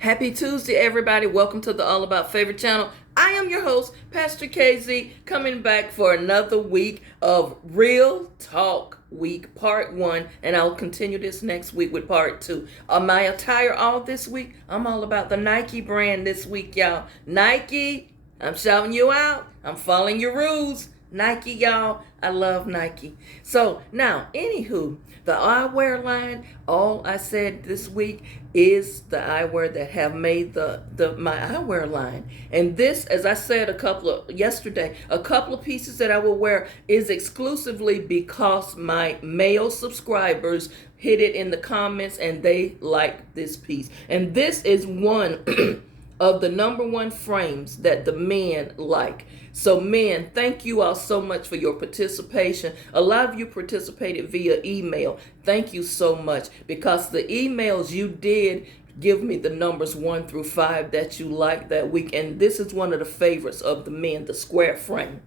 Happy Tuesday, everybody. Welcome to the All About Favorite channel. I am your host, Pastor KZ, coming back for another week of Real Talk Week, Part 1, and I'll continue this next week with Part 2. My attire all this week, I'm all about the Nike brand this week, y'all. Nike, I'm shouting you out. I'm following your rules. Nike, y'all. I love Nike. So now, anywho, the eyewear line, all I said this week is the eyewear that have made my eyewear line. And this, as I said yesterday, a couple of pieces that I will wear is exclusively because my male subscribers hit it in the comments and they like this piece. And this is one of the number one frames that the men like. So men, thank you all so much for your participation. A lot of you participated via email. Thank you so much, because the emails you did give me the numbers 1 through 5 that you liked that week. And this is one of the favorites of the men, the square frame.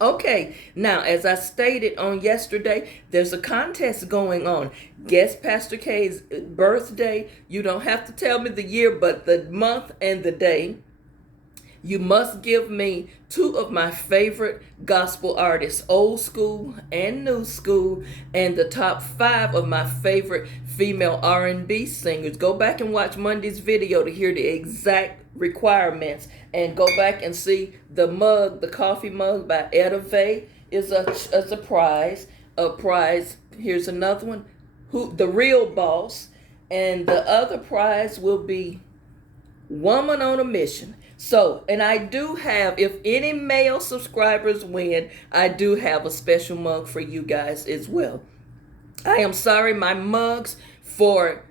Okay, now as I stated on yesterday, there's a contest going on. Guess Pastor K's birthday. You don't have to tell me the year, but the month and the day. You must give me 2 of my favorite gospel artists, old school and new school, and the top 5 of my favorite female R&B singers. Go back and watch Monday's video to hear the exact requirements, and go back and see the mug, the coffee mug by Etta Vay is a prize. Here's another one, the Real Boss, and the other prize will be Woman on a Mission. So, and I do have, if any male subscribers win, I do have a special mug for you guys as well. I am sorry, my mugs for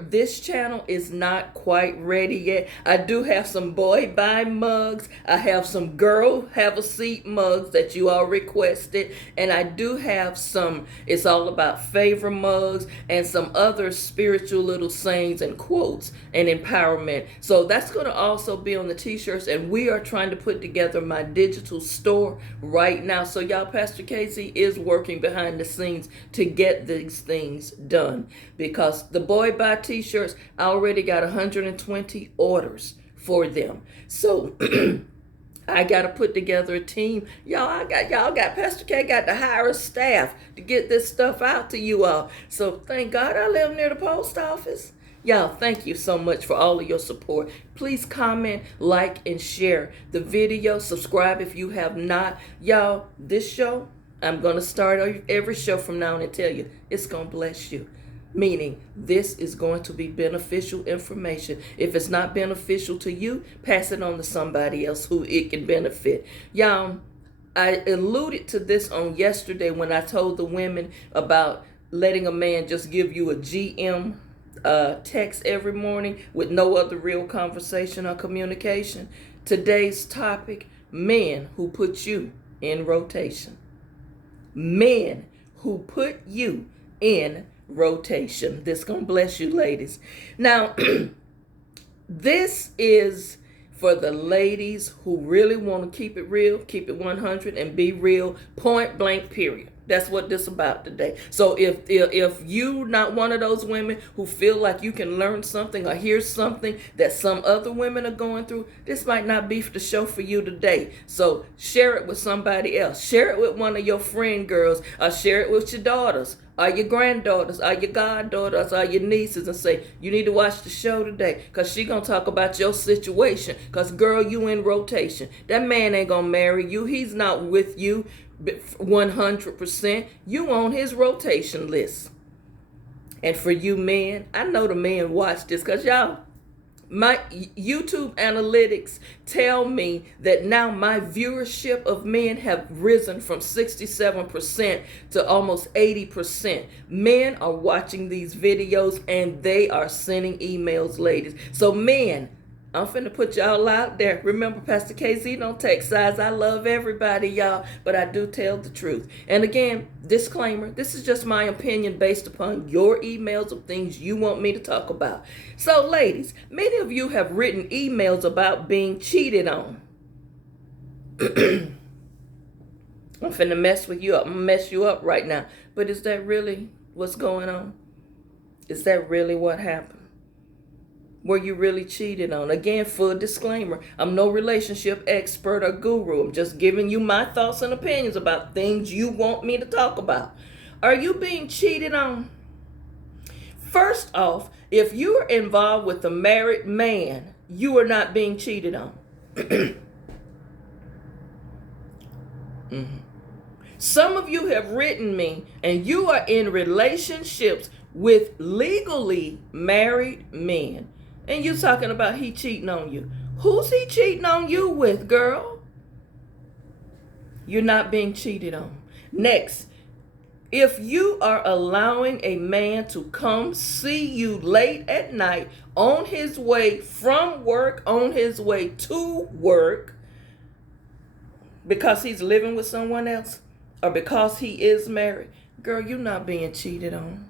this channel is not quite ready yet. I do have some boy buy mugs. I have some girl have a seat mugs that you all requested. And I do have some It's All About Favor mugs and some other spiritual little sayings and quotes and empowerment. So that's going to also be on the t-shirts. And we are trying to put together my digital store right now. So y'all, Pastor Casey is working behind the scenes to get these things done, because the boy buy t-shirts, I already got 120 orders for them. So I got to put together a team. Y'all got Pastor K got to hire a staff to get this stuff out to you all. So thank God I live near the post office. Y'all, thank you so much for all of your support. Please comment, like, and share the video. Subscribe if you have not. Y'all, this show, I'm going to start every show from now on and tell you, it's going to bless you. Meaning, this is going to be beneficial information. If it's not beneficial to you, pass it on to somebody else who it can benefit. Y'all, I alluded to this on yesterday when I told the women about letting a man just give you a GM text every morning with no other real conversation or communication. Today's topic, men who put you in rotation. Men who put you in rotation. This gonna bless you, ladies. Now, this is for the ladies who really want to keep it real, keep it 100, and be real, point blank, period. That's what this about today. So if you not one of those women who feel like you can learn something or hear something that some other women are going through, this might not be the show for you today. So share it with somebody else. Share it with one of your friend girls, or share it with your daughters, or your granddaughters, or your goddaughters, or your nieces, and say, you need to watch the show today, because she going to talk about your situation, because, girl, you in rotation. That man ain't going to marry you. He's not with you 100%. You on his rotation list. And for you men, I know the men watch this, because y'all, my YouTube analytics tell me that now my viewership of men have risen from 67% to almost 80%. Men are watching these videos and they are sending emails, ladies. So men, I'm finna put y'all out there. Remember, Pastor KZ don't take sides. I love everybody, y'all, but I do tell the truth. And again, disclaimer, this is just my opinion based upon your emails of things you want me to talk about. So, ladies, many of you have written emails about being cheated on. I'm finna mess with you up. I'm gonna mess you up right now. But is that really what's going on? Is that really what happened? where you really cheated on. Again, full disclaimer, I'm no relationship expert or guru. I'm just giving you my thoughts and opinions about things you want me to talk about. Are you being cheated on? First off, if you're involved with a married man, you are not being cheated on. Some of you have written me and you are in relationships with legally married men. And you talking about he cheating on you. Who's he cheating on you with, girl? You're not being cheated on. Next, if you are allowing a man to come see you late at night on his way from work, on his way to work, because he's living with someone else or because he is married, girl, you're not being cheated on.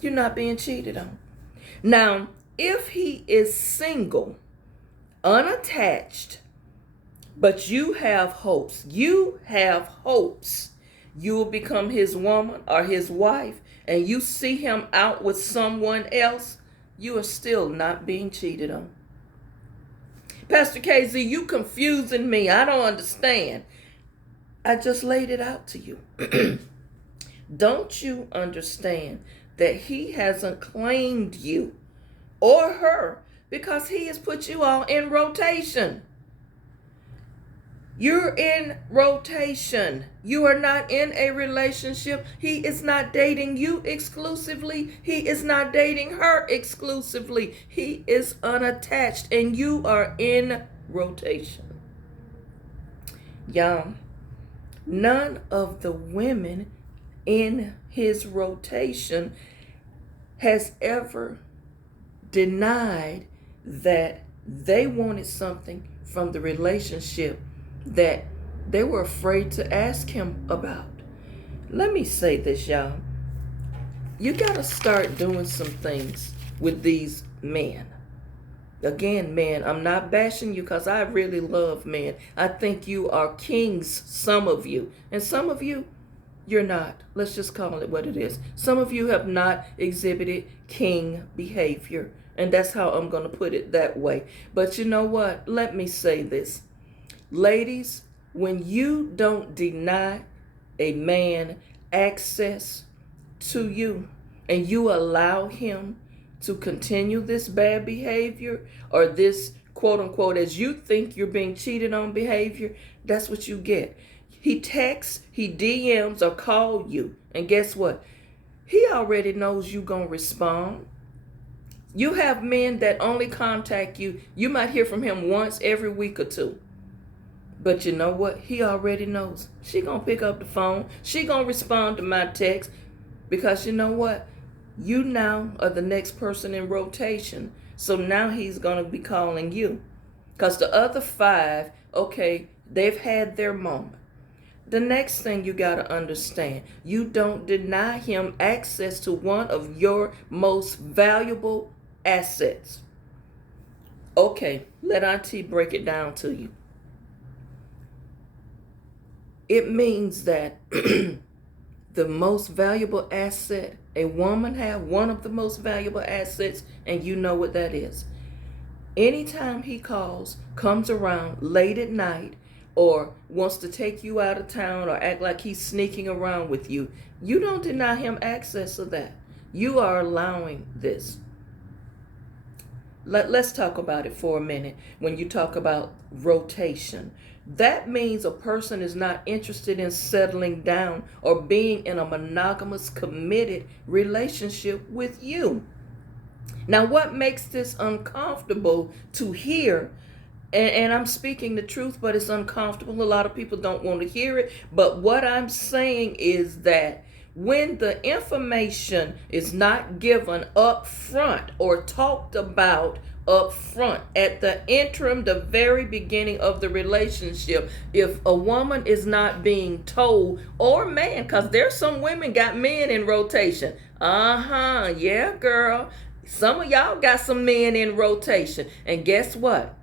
You're not being cheated on. Now, if he is single, unattached, but you have hopes, you will become his woman or his wife, and you see him out with someone else, you are still not being cheated on. Pastor KZ, you confusing me. I don't understand. I just laid it out to you. Don't you understand that he hasn't claimed you or her because he has put you all in rotation? You're in rotation. You are not in a relationship. He is not dating you exclusively. He is not dating her exclusively. He is unattached and you are in rotation. Y'all, none of the women in his rotation has ever denied that they wanted something from the relationship that they were afraid to ask him about. Let me say this, y'all. You got to start doing some things with these men. Again, men, I'm not bashing you because I really love men. I think you are kings, some of you. And some of you, you're not. Let's just call it what it is. Some of you have not exhibited king behavior. And that's how I'm going to put it that way. But you know what? Let me say this. Ladies, when you don't deny a man access to you and you allow him to continue this bad behavior or this quote unquote, as you think you're being cheated on behavior, that's what you get. He texts, he DMs or call you. And guess what? He already knows you're going to respond. You have men that only contact you. You might hear from him once every week or two. But you know what? He already knows. She gonna pick up the phone. She gonna respond to my text. Because you know what? You now are the next person in rotation. So now he's gonna be calling you. Because the other 5, okay, they've had their moment. The next thing you gotta understand, you don't deny him access to one of your most valuable assets. Okay, let Auntie break it down to you. It means that the most valuable asset a woman have, one of the most valuable assets, and you know what that is. Anytime he calls, comes around late at night, or wants to take you out of town or act like he's sneaking around with you, you don't deny him access to that. You are allowing this. Let's talk about it for a minute. When you talk about rotation, that means a person is not interested in settling down or being in a monogamous, committed relationship with you. Now, what makes this uncomfortable to hear, and I'm speaking the truth, but it's uncomfortable. A lot of people don't want to hear it. But what I'm saying is that when the information is not given up front or talked about up front at the interim, the very beginning of the relationship, if a woman is not being told, or man, because there's some women got men in rotation. Yeah, girl. Some of y'all got some men in rotation. And guess what?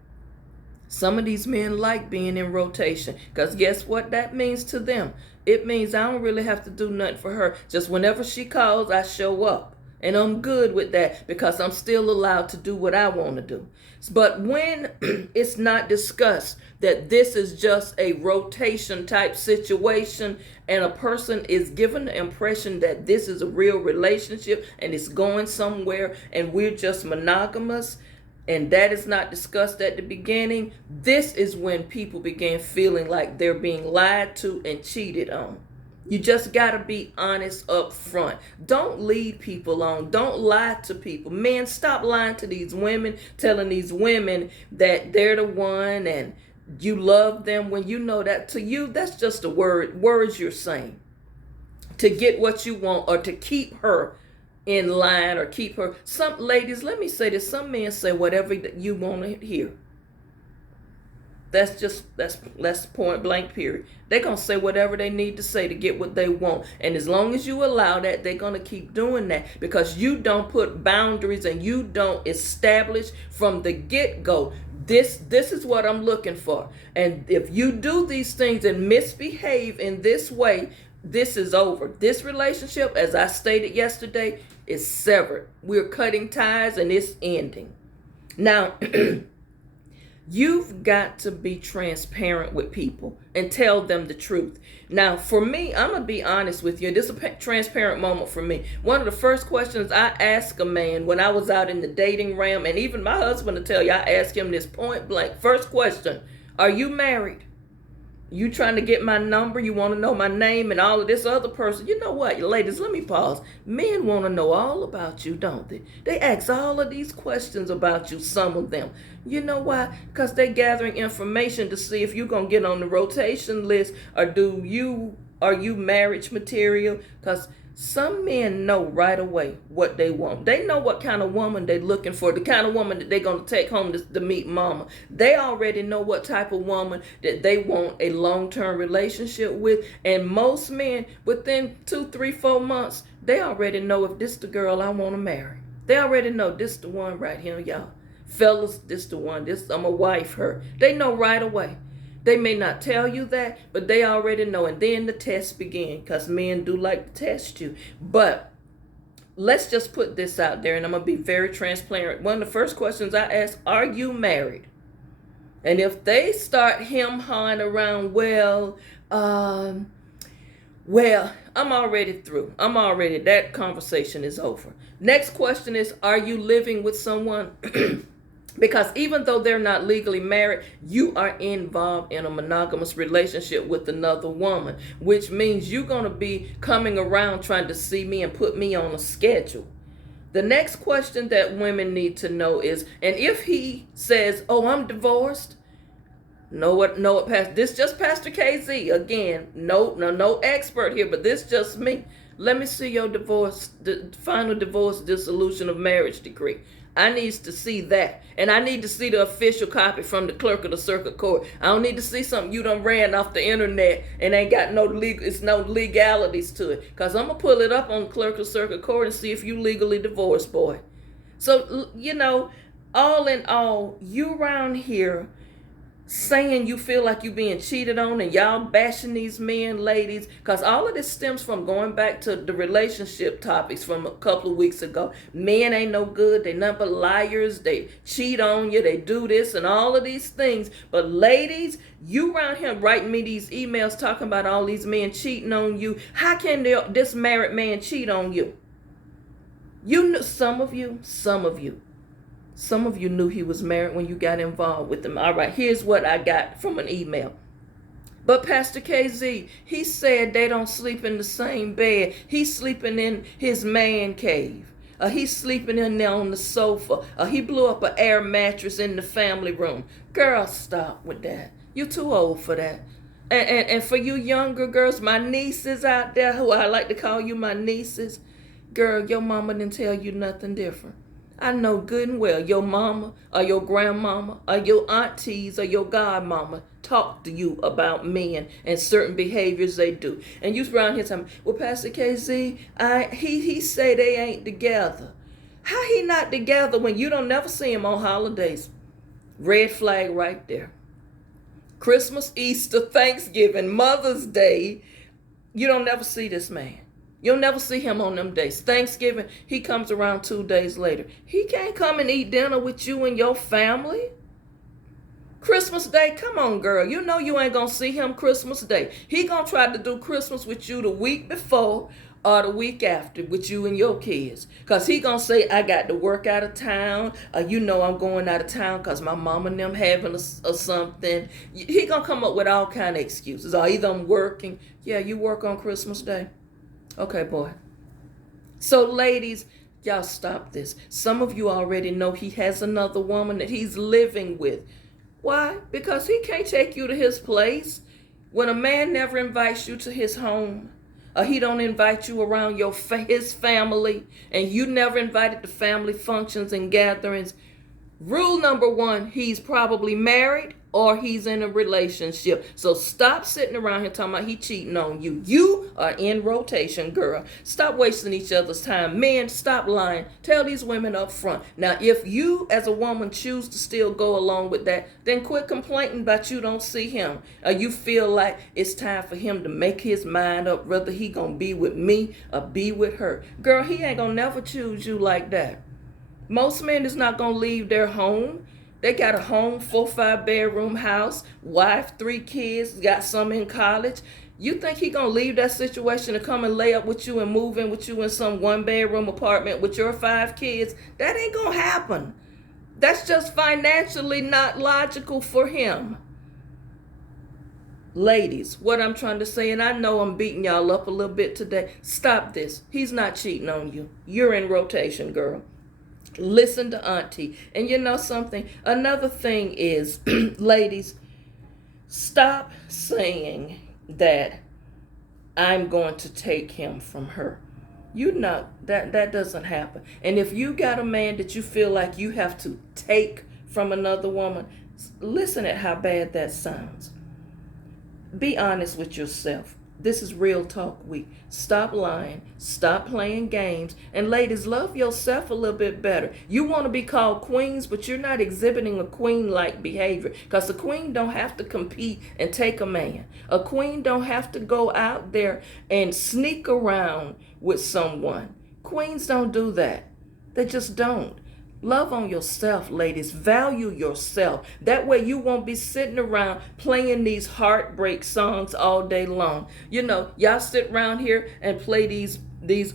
Some of these men like being in rotation, because guess what that means to them? It means I don't really have to do nothing for her. Just whenever she calls, I show up. And I'm good with that because I'm still allowed to do what I want to do. But when it's not discussed that this is just a rotation type situation and a person is given the impression that this is a real relationship and it's going somewhere and we're just monogamous, and that is not discussed at the beginning, this is when people begin feeling like they're being lied to and cheated on. You just got to be honest up front. Don't lead people on. Don't lie to people. Men, stop lying to these women, telling these women that they're the one and you love them when you know that to you, that's just a words you're saying to get what you want or to keep her in line or keep her. Some ladies, let me say this, some men say whatever you want to hear. That's point blank period. They're going to say whatever they need to say to get what they want. And as long as you allow that, they're going to keep doing that because you don't put boundaries and you don't establish from the get-go. This is what I'm looking for. And if you do these things and misbehave in this way, this is over. This relationship, as I stated yesterday, is severed. We're cutting ties and it's ending. Now, you've got to be transparent with people and tell them the truth. Now, for me, I'm going to be honest with you. This is a transparent moment for me. One of the first questions I asked a man when I was out in the dating realm, and even my husband will tell you, I asked him this point blank. First question, are you married? You trying to get my number? You want to know my name and all of this other person? You know what, ladies, let me pause. Men want to know all about you, don't they? They ask all of these questions about you, some of them. You know why? Because they're gathering information to see if you're going to get on the rotation list or are you marriage material? Because some men know right away what they want. They know what kind of woman they're looking for, the kind of woman that they're going to take home to meet mama. They already know what type of woman that they want a long-term relationship with. And most men, within 2, 3, 4 months, they already know if this the girl I want to marry. They already know this the one right here, y'all. Fellas, this the one. This I'm a wife her. They know right away. They may not tell you that, but they already know. And then the tests begin because men do like to test you. But let's just put this out there, and I'm going to be very transparent. One of the first questions I ask, are you married? And if they start him-hawing around, well, I'm already through. That conversation is over. Next question is, are you living with someone? Because even though they're not legally married, you are involved in a monogamous relationship with another woman, which means you're going to be coming around trying to see me and put me on a schedule. The next question that women need to know is, and if he says, oh, I'm divorced, this just Pastor KZ. Again, no expert here, but this just me. Let me see your the final divorce dissolution of marriage decree. I need to see that. And I need to see the official copy from the clerk of the circuit court. I don't need to see something you done ran off the internet and ain't got no legalities to it. Because I'm going to pull it up on the clerk of the circuit court and see if you legally divorced, boy. So, all in all, you around here saying you feel like you being cheated on and y'all bashing these men, ladies, because all of this stems from going back to the relationship topics from a couple of weeks ago. Men ain't no good. They nothing but liars. They cheat on you. They do this and all of these things. But ladies, you around here writing me these emails talking about all these men cheating on you. How can this married man cheat on you? Some of you knew he was married when you got involved with him. All right, here's what I got from an email. But Pastor KZ, he said they don't sleep in the same bed. He's sleeping in his man cave. He's sleeping in there on the sofa. He blew up an air mattress in the family room. Girl, stop with that. You're too old for that. And for you younger girls, my nieces out there, who I like to call you my nieces, girl, your mama didn't tell you nothing different. I know good and well your mama or your grandmama or your aunties or your godmama talk to you about men and certain behaviors they do. And you around here telling me, well, Pastor KZ, he say they ain't together. How he not together when you don't never see him on holidays? Red flag right there. Christmas, Easter, Thanksgiving, Mother's Day, you don't never see this man. You'll never see him on them days. Thanksgiving, he comes around 2 days later. He can't come and eat dinner with you and your family. Christmas Day, come on, girl. You know you ain't gonna see him Christmas Day. He gonna try to do Christmas with you the week before or the week after with you and your kids. Because he gonna say, I got to work out of town. You know I'm going out of town because my mom and them having a something. He gonna come up with all kind of excuses. Or either I'm working. Yeah, you work on Christmas Day. Okay, boy. So, ladies, y'all stop this. Some of you already know he has another woman that he's living with. Why? Because he can't take you to his place. When a man never invites you to his home, or he don't invite you around his family, and you never invited to family functions and gatherings, rule number one, he's probably married or he's in a relationship. So stop sitting around here talking about he cheating on you. You are in rotation, girl. Stop wasting each other's time. Men, stop lying. Tell these women up front. Now, if you as a woman choose to still go along with that, then quit complaining about you don't see him. Or you feel like it's time for him to make his mind up whether he gonna be with me or be with her. Girl, he ain't gonna never choose you like that. Most men is not gonna leave their home. They got a home, 4-5 bedroom house, wife, 3 kids, got some in college. You think he gonna leave that situation to come and lay up with you and move in with you in some 1-bedroom apartment with your 5 kids? That ain't gonna happen. That's just financially not logical for him. Ladies, what I'm trying to say, and I know I'm beating y'all up a little bit today, stop this. He's not cheating on you. You're in rotation, girl. Listen to Auntie. And you know something? Another thing is, ladies, stop saying that I'm going to take him from her. You know that doesn't happen. And if you got a man that you feel like you have to take from another woman, listen at how bad that sounds. Be honest with yourself. This is Real Talk Week. Stop lying. Stop playing games. And ladies, love yourself a little bit better. You want to be called queens, but you're not exhibiting a queen-like behavior. Because a queen don't have to compete and take a man. A queen don't have to go out there and sneak around with someone. Queens don't do that. They just don't. Love on yourself, ladies. Value yourself. That way you won't be sitting around playing these heartbreak songs all day long. You know, y'all sit around here and play these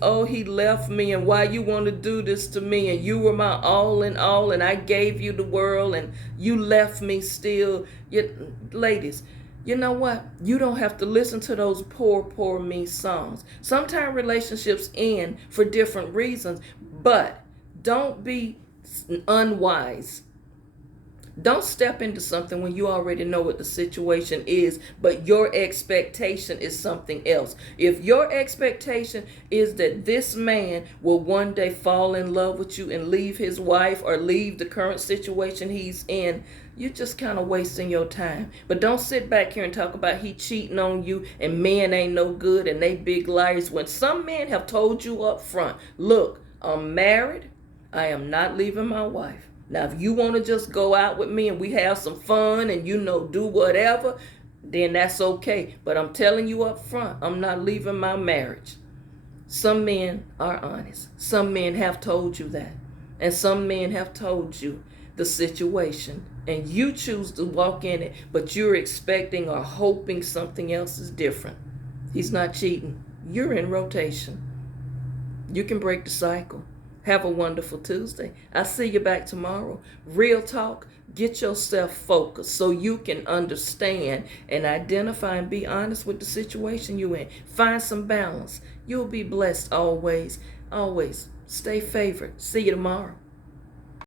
oh, he left me, and why you want to do this to me, and you were my all in all, and I gave you the world, and you left me still. Ladies, you know what? You don't have to listen to those poor me songs. Sometimes relationships end for different reasons, but don't be unwise. Don't step into something when you already know what the situation is, but your expectation is something else. If your expectation is that this man will one day fall in love with you and leave his wife or leave the current situation he's in, you're just kind of wasting your time. But don't sit back here and talk about he cheating on you and men ain't no good and they big liars, when some men have told you up front, look, I'm married, I am not leaving my wife. Now, if you want to just go out with me and we have some fun and, do whatever, then that's okay. But I'm telling you up front, I'm not leaving my marriage. Some men are honest. Some men have told you that. And some men have told you the situation. And you choose to walk in it, but you're expecting or hoping something else is different. He's not cheating. You're in rotation. You can break the cycle. Have a wonderful Tuesday. I'll see you back tomorrow. Real talk. Get yourself focused so you can understand and identify and be honest with the situation you're in. Find some balance. You'll be blessed always. Always. Stay favored. See you tomorrow.